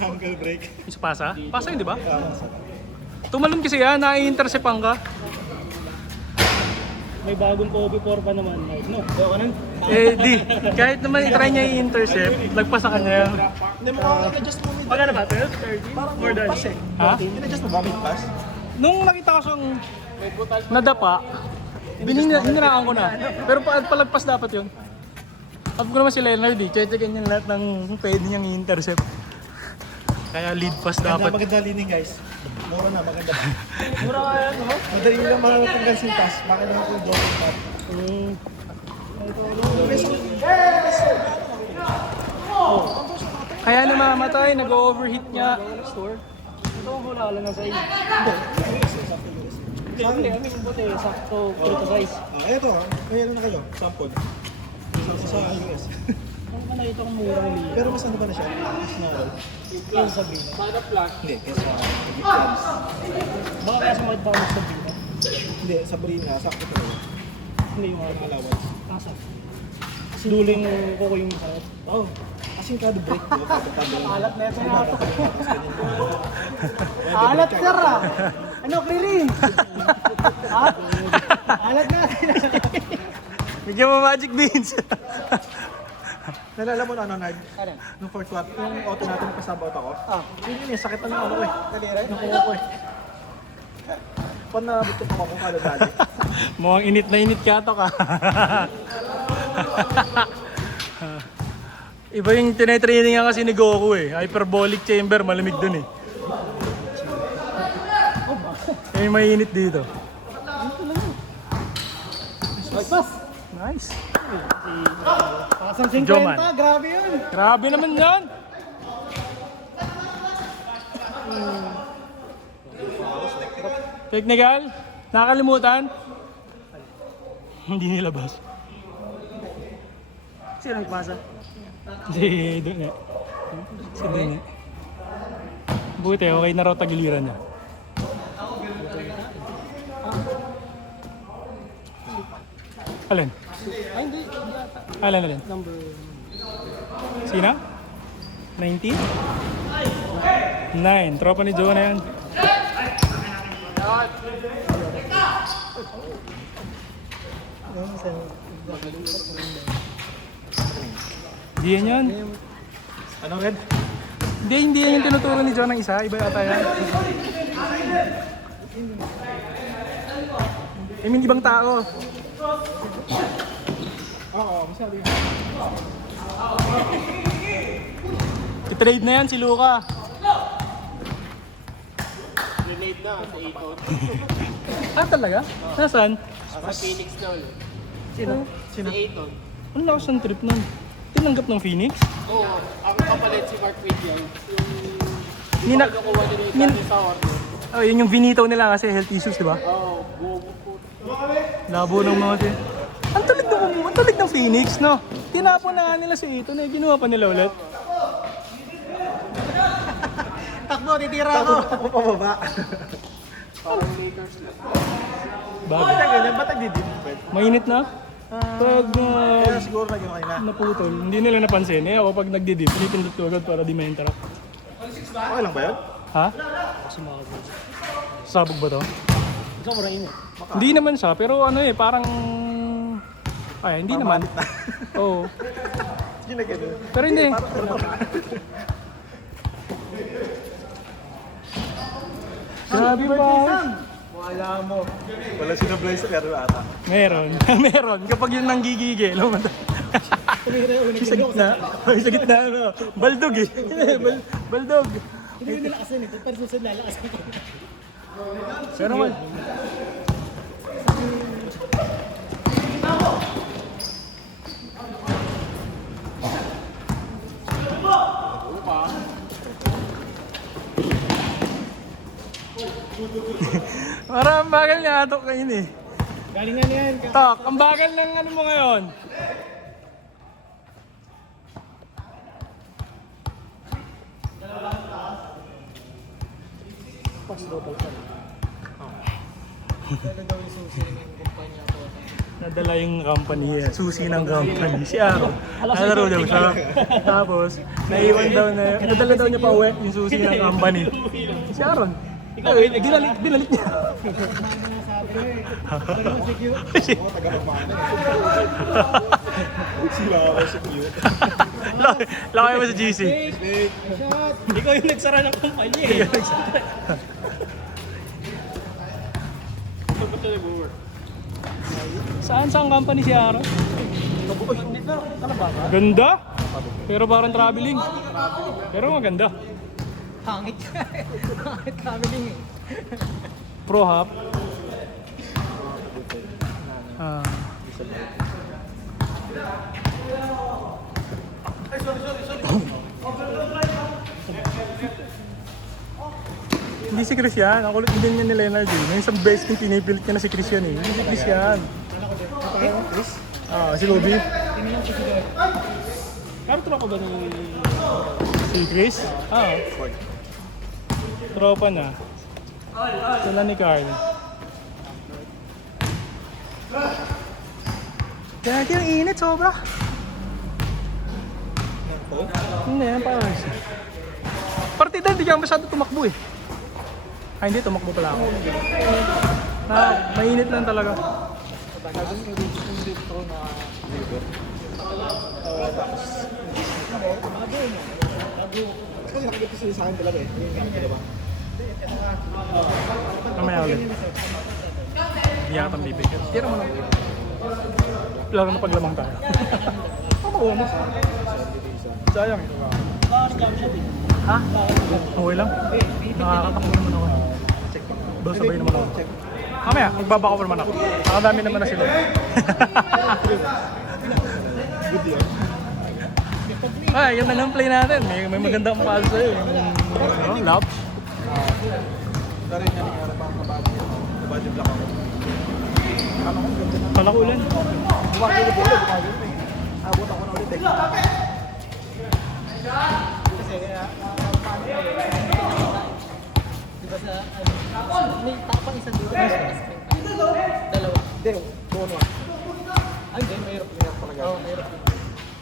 Ankle break. Isa pasa? Pasa yun, di ba? Tumalon kasi yan, nai-intercepan ka. May bagong Kobe 4 pa naman. No, So, ano? Eh, di. Kahit naman itry niya i-intercept, lagpas sa kanya yan. Hindi mo i-adjust mo. Magkano ba? 12? 13? Parang More than pass eh. Ha? In-adjust mo ba mid-pass? Nung nakita ko siyang nadapa, hiniraan ko na. Pero palagpas dapat yun. Sabi ko naman si Leonard eh, check-checkin niya lahat ng pwede niyang i-intercept. Kaya lead pass dapat. Maganda lining guys. Mura na, maganda. Mura kaya, no? Madali lang makakatanggal si pass. Makakita mo yung jogging pad. Kaya namamatay, nag-overheat niya. Store? Ito ang hula lang ng size. Hindi, I mean, buti, sakto, true to size. Eto ha. May ano na kayo? Sample. Sa US. Ang nakita kong mura ng liya. Pero mas ano ba na siya? Mas na all? Yung sabihin. Hindi, kesa Gibbons. Baka kaya sa mga advantage sabihin. Hindi, sa Brina, sakto talaga. Hindi yung Ang allowance. Asa. Duling ko yung masarap. Oo. Kasing kada break mo, Alat na ito na ito. Alat sir ah! Ano, Krili? Ha? Alat na! Bigyan mo magic beans. Nalala mo na ano, Nard? Ano? Nung fourth lap, yung auto natin pasabot ako. Ah. Yun yun eh, sakit na ng ano ko eh. Dalira? Nung kuha ko eh. Paano nabot ko pa kung kala dali? Mukhang init na init ka to ka. Iba yung tinetraining nga kasi ni Goku eh. Hyperbolic chamber, malamig dun eh. Eh, may init dito. Pass! Nice. Pasang 50, Joman. grabe yun! Grabe naman yan. Technical? Nakakalimutan? Hindi nilabas. Sino nagpasa? Si Dune. Si Dune. Buti, okay na raw tagiliran niya. Alin? Ay, hindi. Alin? Number... Sina? 19? 9. Tropa ni Joe na yan. Hindi yan. Ano red? Hindi yan yung tinuturo ni Joe ng isa. Iba yata yan. I mean, ibang tao. Oo, masabi. I-trade na yan si Luka. Grenade na sa 8 Ah, talaga? Nasaan? Sa Phoenix na ulit. Sino? Si Aiton. Ang lakas ng trip nun. Tinanggap ng Phoenix? Oo, ang kapalit si Mark Vidian. Yung Nina- nakuha nila Nin- yung sa order. Oh, yun yung vinito nila kasi health issues, di ba? Oo, bobo po. Labo ng mga tin. Ang tulig ng Phoenix, no? Tinapon na nga nila si Aiton eh. Ginawa pa nila ulit. Takbo, titira ako! Ako pababa. Parang Lakers lang. Bagay. Ganyan, ba't nagdi-defend? Mainit na? Pag Kaya siguro lagi mo kayo na. naputol, hindi nila napansin. Eh ako pag nagdi-dip, pinipindot ko agad para di ma-interrupt. Okay lang ba yun? Ha? Kasi mga boys. Sabog ba to? Ikaw mo rin yun. Hindi naman siya, pero ano eh, parang... Ay, hindi naman. Oo. Sige na ganun. Pero hindi. Grabe ba? Wala mo. Wala sinablay sa pero ata. Meron. Meron. Kapag yun nanggigigil. Sa gitna. Sa gitna. Ano. Baldog eh. Baldog. Hindi mo nilakasan ito, pero susunod lalakasan ko. Pero man. Parang ang bagal niya atok kayo eh. Galingan yan. Tok, ang bagal ng ano mo ngayon. Pas local pa. Kailan daw yung susunod ng kumpanya ko? nadala yung company, susi ng company. Si Aaron, nalaro daw siya. Tapos, naiwan daw na, nadala daw niya pa uwi yung susi ng company. Si Aaron, dinalit niya. Lakay mo sa GC. Ikaw yung nagsara ng kumpanya eh. Saan company si Aaron? Ganda. Pero parang traveling. Pero maganda. Hangit ka eh. Hangit traveling eh. Pro hop. Ah. Hindi si Christian. Ang kulit din niya ni Leonard eh. May isang best yung pinipilit niya na si Christian eh. Hindi si Christian. Ah, si Bobby. Karo tropa ba ni... Si Chris? Ah. Tropa na. Sila ni Carl. Kaya yung init sobra. Hindi, yan parang partida, hindi ka masyado tumakbo eh. Ay hindi, tumakbo pala ako. Mainit lang talaga. Kasi nakikita sila sa akin talaga eh. Mamaya ulit. Hindi yata ang bibigyan. Tira mo lang. Laro na paglamang tayo. Makuha mo. Sayang ito. Ha? Okay lang? Nakakatakbo naman ako. Basta sabay naman ako. Mamaya, magbabako pa naman ako. Nakadami naman na sila. Good deal. Ay, ganda ng play natin. May magandang palo sa'yo. Yung laps. Dari nga ni Kara pang kabadyo block ako. Kala ko ganda na. Kala ko ulan. Bumagyo na bola, bumagyo na eh. Abot ako na ulit eh. Kasi Di ba sa... may tapang isang dito. Dalawa. hindi, bono. Ay, hindi. Mayroon. Talaga. Oo, mayroon.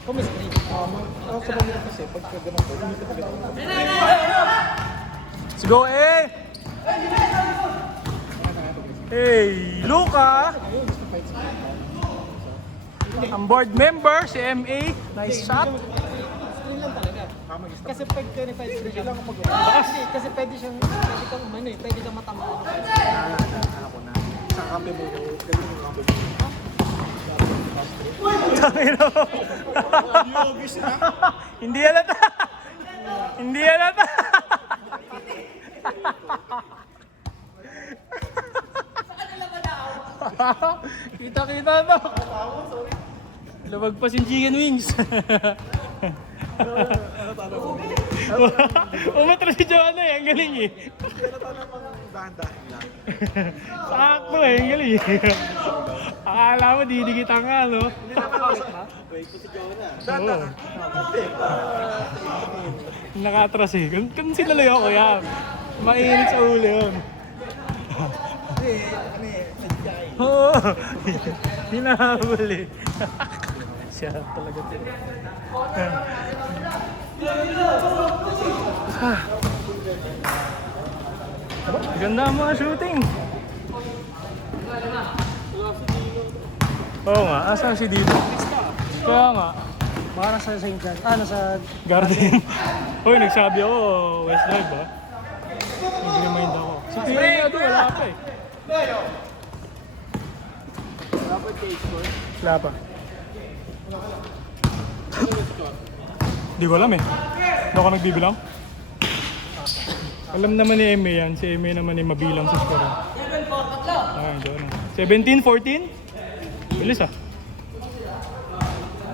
Kung may screen. Sa pamilya kasi, pagka ganun ko, hindi ko ganun. Let's go, eh! Hey, Luca! Ang board member, si MA. Nice shot. Screen lang talaga. Kasi pag 25 screen lang ako Hindi, kasi pwede kang umano eh. Pwede kang matamaan. Ano ko na. Sa kampi mo, ganun yung kampi mo. Tangino. Hindi halata. Hindi halata. Kita-kita to. Labag pa si chicken wings. Umatras si Joanna eh, ang galing eh. Dahan-dahan lang. Sakto eh, ang galing eh. Akala mo didikitan ka, no? Wait, puti ka na. Oo. Nakatras eh. Kung sinalayo ko yan. Mainit sa ulo yun. Oo. Hinahabol eh. Siya talaga ito. Ganda ang mga shooting. Oo nga, asan si Dito? Kaya nga. Baka nasa St. John. Nasa... Garden. Uy, nagsabi ako, West Drive ba? Nag-remind ako. Sa theory nga doon, wala pa eh. Wala pa. Di ko alam eh. Hindi ako nagbibilang. Alam naman ni Eme yan. Si Eme naman ay mabilang sa score. Ah, hindi ko na. 17, 14? Bilis ah.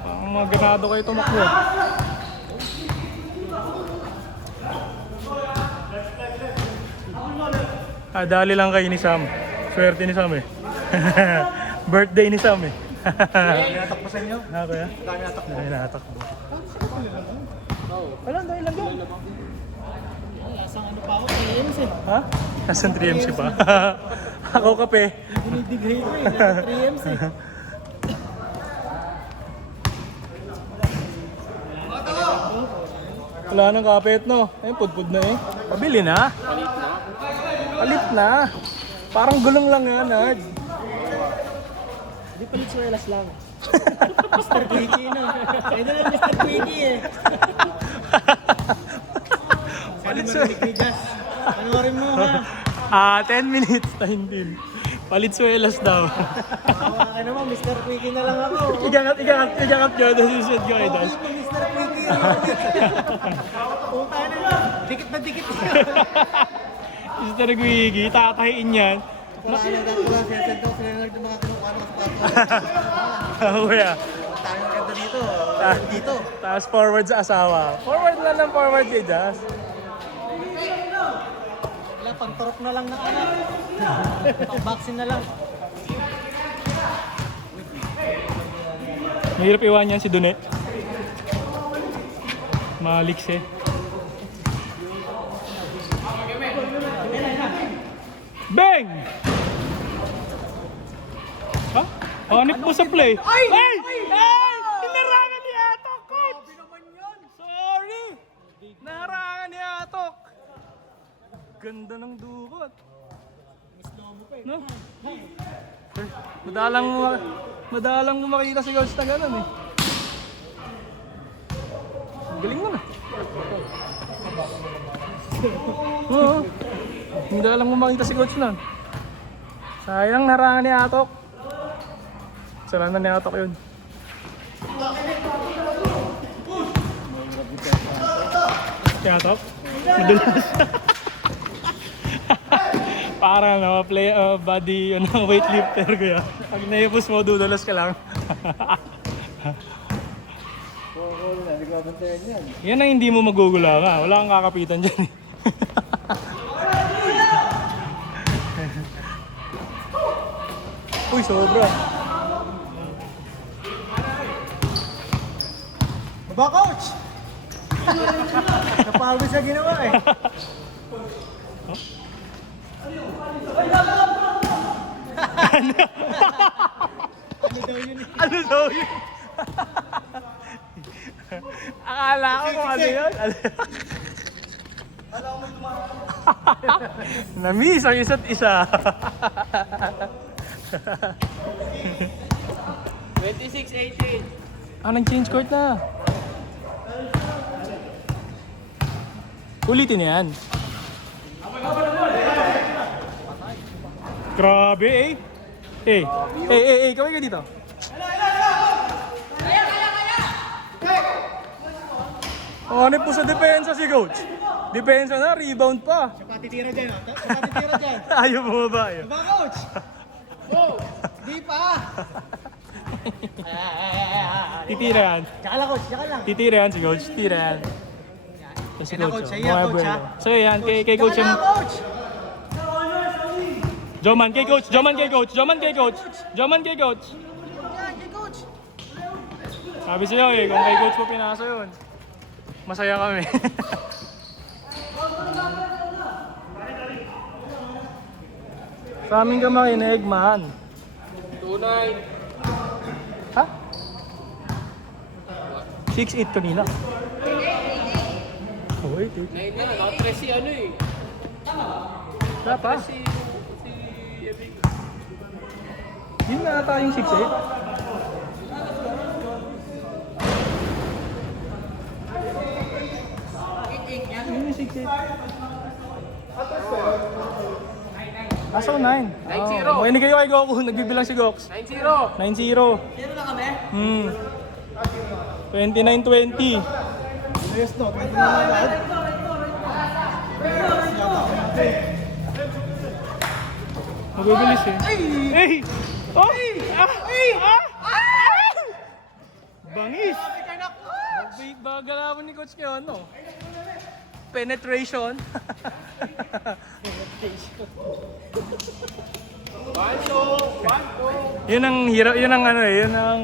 Ang mga ganado kayo tumakbo. Ah, dali lang kayo ni Sam. Swerte ni Sam eh. Birthday ni Sam eh. Natakbo sa inyo? Ako ya? Dami natakbo. Dahil natakbo. Wala, dahil lang doon. Lasang ano pa ako, 3Ms eh. Ha? Nasaan 3MC pa? Ako kape. Dinidighay ko eh. Nasa 3Ms eh. Wala nang kapit, no? Ayun, pudpud na eh. Pabili na. Palit na. Parang gulong lang yan, Nard. Hindi palit suelas lang. Mr. Quickie no. Pwede na Mr. Quickie eh. Palit Sabi mo Gas. Panoorin mo ha. 10 minutes, 19. Palit suelas daw. Tawa ka naman, Mr. Quickie na lang ako. Igangat nyo. Nasisad ko eh, Das. Mr. Quickie. Punta na. Dikit na dikit. Mr. Gwiggy, tatahiin yan. Wala ka lang dati lang. Sensed ko sila lang yung mga kinukuha ng sapato. Kuya. Tayong ganda dito. Dito. Tapos forward sa asawa. Forward lang ng forward kay Das. Wala, pang-torok na lang na anak. Pang-vaccine na lang. Mahirap iwan yan si Dunet. Maliks eh. Bang! Ha? Hanip mo sa play. Ay! Ay! Ay! Hinarangan ni Atok, coach! Sorry! Naharangan ni Atok. Ganda ng dukot. No? Madalang mo makita si coach na gano'n eh. Galing mo na. Oo. Madalang mo makita si coach nun. Sayang narangan ni Atok. Sarana ni Atok yun. Si Atok? Madulas. Parang play body weightlifter ko yan. Pag naipos mo, dudulas ka lang. Yan ang hindi mo magugula ka. Wala kang kakapitan dyan. Uy, sobra. Baba, coach! Napagod sa ginawa eh. Ano daw yun? Akala ko kung ano yun. Namiss ang isa't isa. 26-18. Nag-change court na. Ulitin na yan. Grabe eh. Kaway ka dito. Hanip po sa depensa si coach. Depensa na, rebound pa. Siya pa titira dyan. Siya pa titira dyan. Ayaw mo ba? Ayaw. Baba, coach! Oh! Di pa! Titira yan. Tsaka lang, coach. Tsaka lang. Titira yan si coach. Titira yan. Tapos si Yan na, coach. coach. oh. Yan, Mga coach, ha? bueno. So yan, kay coach Tsaka yung... lang, coach! Joman kay coach. Joman kay coach. Joman kay coach. Joman kay coach. Yan, kay coach! Sabi sa'yo eh, kung kay coach mo pinasa yun. Masaya kami. Sa amin ka makinig, man. 2-9. Ha? 6-8 kanina. Oh, 8-8. 9 na, nakapress si ano eh. Wala pa. Yun na ata yung 6-8. Yun yung 6-8. Aso 9. 9-0. Makinig kayo kay Goku. Nagbibilang si Gox. 9-0. 9-0. Zero na kami? 29-20. Ayos to. 20 na agad. Mabibilis eh. Ay! Oh! Bangis! Bagalaman ni Coach kayo, ano? Penetration. Yun ang hirap, yun ang ano eh, yun ang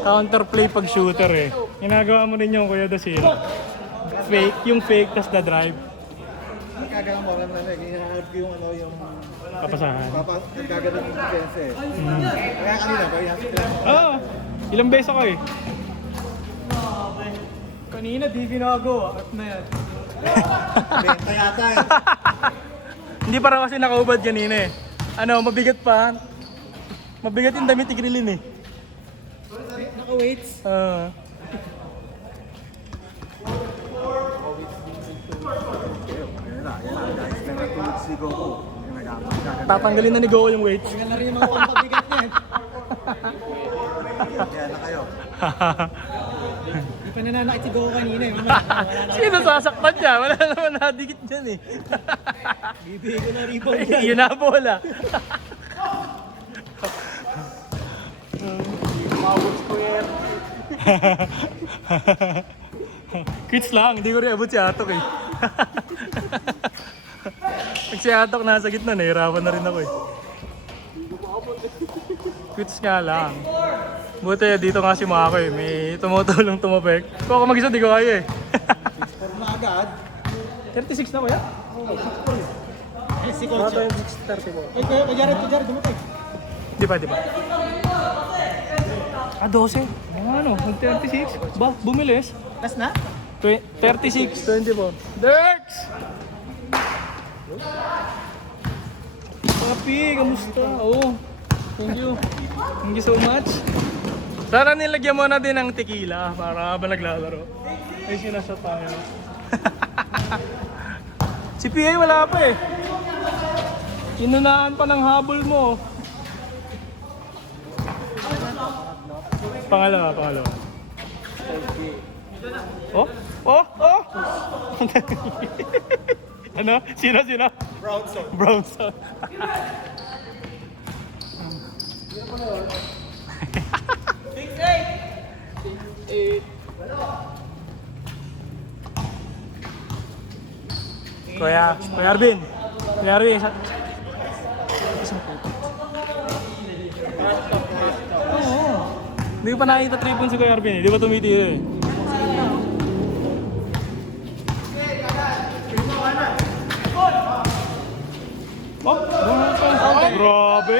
counterplay pag shooter eh. Ginagawa mo rin yung Kuya Dasira. Fake, yung fake tas na drive. Kagalang mo lang na hinahanap ko yung ano yung Papasahan. kagalang yung defense eh. Kaya kanina ba yung Oo, ilang beses ako eh. Kanina, di binago. At na yan. Benta yata eh. Hindi pa raw kasi nakaubad kanina eh. Ano, mabigat pa. Mabigat yung damit ni Krillin eh. Naka-weights. Yan na guys. Nagtulog si Goku. Tatanggalin na ni Goku yung weights. Tingnan na rin yung mga pampabigat niyan. Yan na kayo. Di pa nananakit si Goku kanina eh. Wala na. Sino sasaktan niya? Wala naman nadikit dyan eh. Bibigay ko na rebound yan. Yun na bola. Quits lang, hindi ko rin abot si Atok eh. Pag si Atok nasa gitna, nahirapan na rin ako eh. Quits nga lang. Buti dito nga si Mako eh, may tumutulong tumapek. Kung ako mag-isa, di ko kaya eh. Form na agad. 36 na ko yan? Eh, si Coach. yung 6:30 po. Eh, kaya Jared, dumatay. Di ba? Ah, 12? Ano, mag-36? Ba, bumilis. Last na? 36, 24. Derks! Papi, kamusta? Oo. Thank you. Thank you so much. Sana nilagyan mo na din ng tequila para habang naglalaro. Ay, sinasa tayo. Si PA wala pa eh. Inunahan pa ng habol mo. Pangalawa. Oh? Ano? Sino? Brownson. Kuya Arvin. Hindi ko pa nakita 3 points si Kuya Arvin eh. Di ba tumitira eh? Oh, grabe.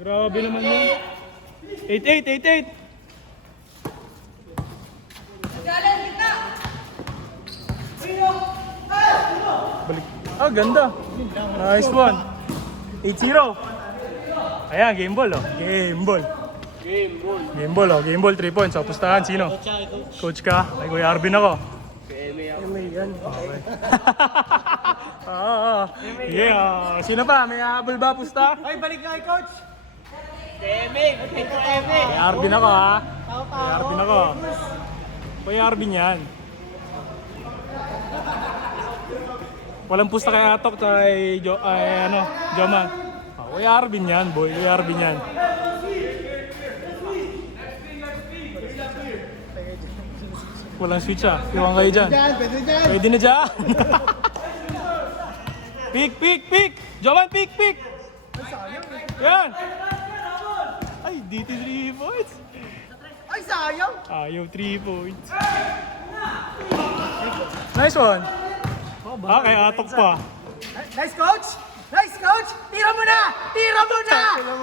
Grabe naman yun. 8-8. Balik. Ah, ganda. Nice one. 8-0. Ayan, game ball oh. Game ball, 3 points. So, pustahan, sino? Coach ka? Ay, Kuya Arvin ako. Yan. Okay. Yeah. Sino pa? May habol ba, pusta? Ay, balik na kay Coach. Kuya Arvin ako ha. Kuya Arvin yan. Walang pusta kay Atok kay Joman. Kuya Arvin yan, boy. Kuya Arvin yan. Walang switch ah. Iwan kayo dyan. Pwede na dyan. Pick! Joman, pick! Yan! Ay, dito 3 points. Ay, sayang. Ayaw 3 points. Nice one. Kay Atok pa. Nice, Coach. Tira mo na. Kailan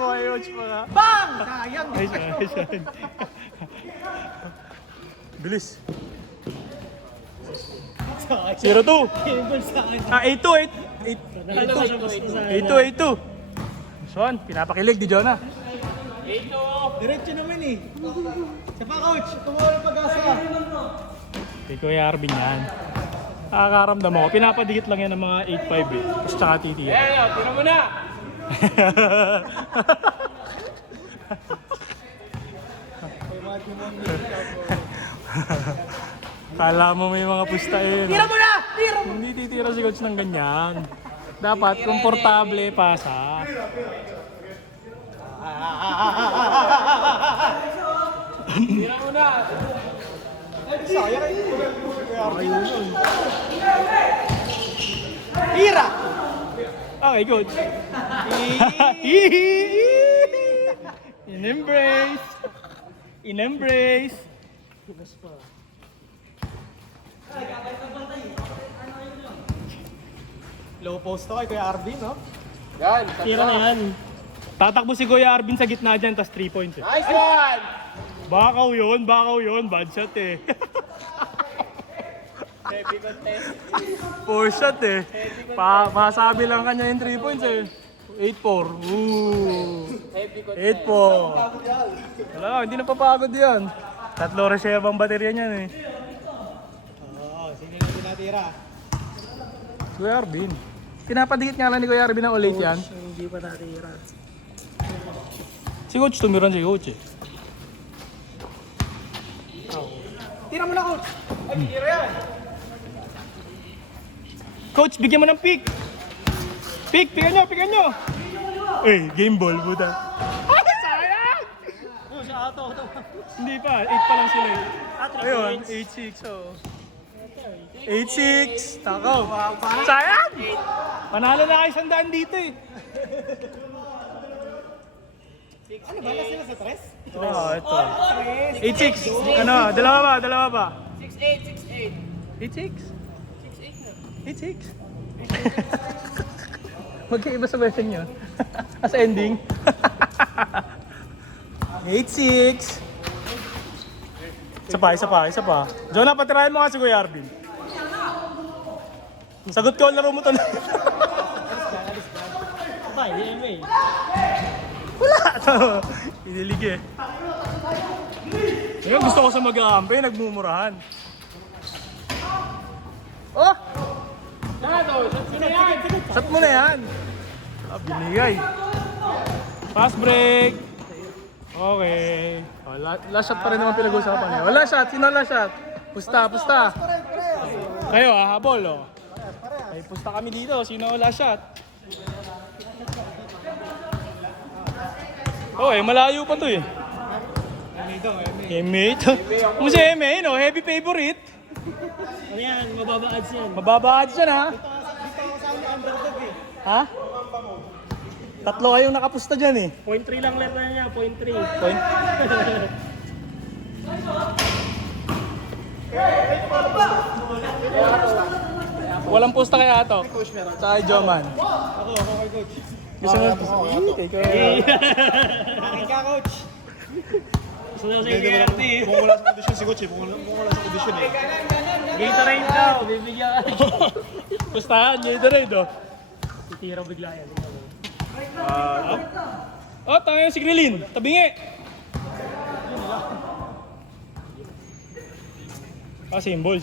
mo kayo, coach pa nga. Bang! Sayang. Nice one. Bilis. 0-2. Cable sa akin. 8-2. Son, pinapakilig di Jonah. Diretso naman eh. Sa pa, Coach. Kumuha ng pag-asa ka. Kay Kuya Arvin yan. Nakakaramdam ako. Pinapadikit lang yan ng mga 8-5 eh. Tapos tsaka titiya. Tira mo na! Kala mo may mga pusta eh. Tira mo na! Hindi titira si coach ng ganyan. Dapat komportable pasa. Tira mo na! Tira! Okay, coach. In-embrace. Low post to kay Kuya Arvin, no? Yan! Tira na yan. Tatakbo si Kuya Arvin sa gitna dyan, tas 3 points eh. Nice one! Bakaw yun. Bad shot eh. 4 shot eh. Masabi lang kanya yung 3 points eh. 8-4. Ooh. 8-4. Wala, hindi napapagod yan. 3 reserve ang baterya niyan eh. Oo, sino yung tinatira? Kuya Arvin. Pinapadikit nga lang ni Kuya Arvin ang ulit yan. Hindi pa natira. Si Coach tumiran si Coach eh. Tira mo na, coach! Ay, tira yan! Coach, bigyan mo ng pick! Pick! Pigan nyo! Eh, game ball, buta. Ay, sayang! Oh, siya ato. Hindi pa, 8 pa lang sila eh. Ayun, 8-6 oh. 8-6! Takaw! Sayang! Panalo na kayo 100 dito eh. Ano ba? Sila sa tres? Oh, ito. 8-6. Ano, dalawa ba? 6-8. 8-6? 8-6? Magkaiba sa version nyo. As ending. 8-6. Isa pa. Jonah, patirahin mo nga si Kuya Arvin. Sagot ko, laro mo to na. Ay, MMA. Wala! Inilig eh. Ngayon gusto ko sa mag-aampi, nagmumurahan. Oh! Shot mo na yan! Ah, binigay. Fast break! Okay. Oh, last shot pa rin naman pinag-usapan eh. Wala shot! Sino last shot? Pusta! Kayo habol oh. Ay, pusta kami dito. Sino last shot? Oh, malayo pa to eh. MA to. Kung si MA, no? Heavy favorite. Ano yan? Mababa ads yan. Mababa odds yan, ha? Dito ako sa underdog eh. Ha? Tatlo kayong nakapusta dyan eh. 0.3 lang letter niya, 0.3. Point. Walang pusta kaya ito. Sa kay Joman. Ako kay coach. Gusto mo? Ikaw. Akin ka, coach. Gusto daw sa KRT. Kung wala sa kondisyon si Coach eh. Kung wala sa kondisyon eh. Gatorade daw, bibigyan ka. Pustahan, Gatorade oh. Titira bigla yan. Oh, tayo si Grilin. Tabingi. Ah, symbol.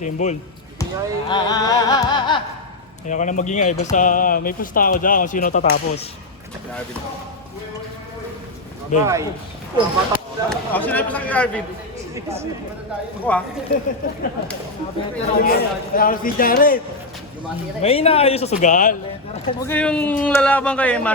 Kaya ka na magingay. Basta may pusta ako dyan kung sino tatapos. Bye. Ako sinabi sa kay Arvin. Ako ah. Kaya si Jared. May inaayos sa sugal. Huwag kayong lalaban kay Mas